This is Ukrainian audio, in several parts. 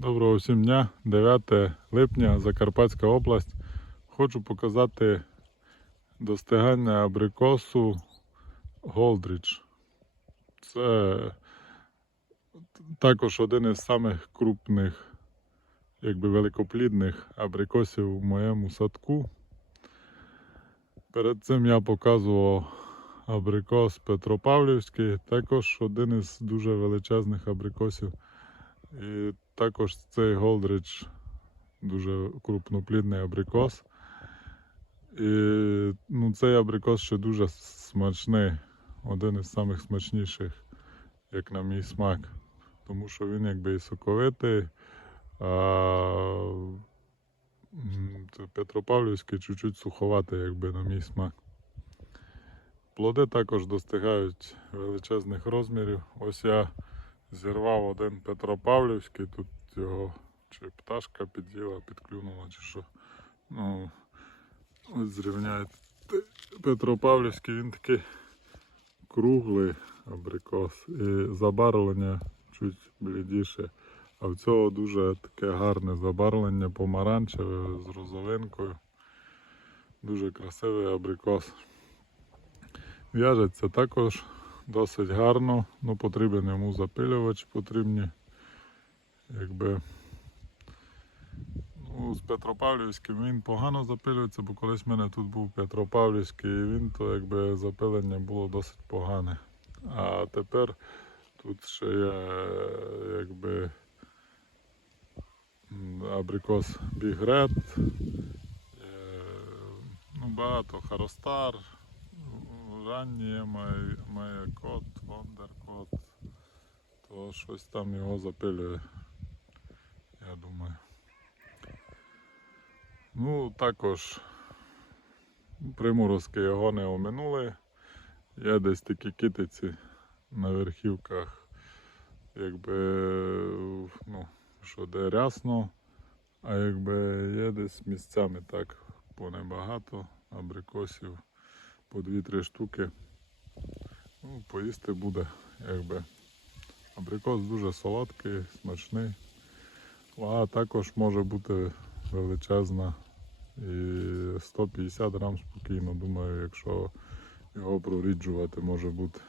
Доброго всім дня, 9 липня, Закарпатська область. Хочу показати достигання абрикосу Голдрідж. Це також один із самих крупних, якби великоплідних абрикосів у моєму садку. Перед цим я показував абрикос Петропавлівський, також один із дуже величезних абрикосів. І також цей Голдридж дуже крупноплідний абрикос. І ну, цей абрикос ще дуже смачний, один із самих смачніших, як на мій смак. Тому що він якби і соковитий, а Петропавлівський чуть-чуть суховатий, якби на мій смак. Плоди також достигають величезних розмірів. Ось я зірвав один Петропавлівський, тут його чи пташка під'їла, підклюнула, чи що. Ну, ось зрівняєте. Петропавлівський, він такий круглий абрикос. І забарвлення чуть блідіше. А в цього дуже таке гарне забарвлення помаранчеве з розовинкою. Дуже красивий абрикос. В'яжеться також досить гарно, ну потрібен йому запилювач, потрібні якби. Ну, з Петропавлівським він погано запилюється, бо колись в мене тут був Петропавлівський, і він то якби запилення було досить погане. А тепер тут ще є якби абрикос Бігрет, ну, багато Харостар, раннє має, кот, Вондеркот, то щось там його запилює, я думаю. Ну, також приморозки його не оминули. Є десь такі китиці на верхівках, якби, ну, що де рясно, а якби є десь місцями так по небагато абрикосів по 2-3 штуки. Ну, поїсти буде, якби. Абрикос дуже солодкий, смачний. Вага також може бути величезна. І 150 грам спокійно, думаю, якщо його проріджувати може бути.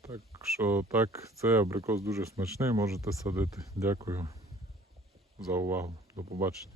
Так що так, цей абрикос дуже смачний, можете садити. Дякую за увагу. До побачення.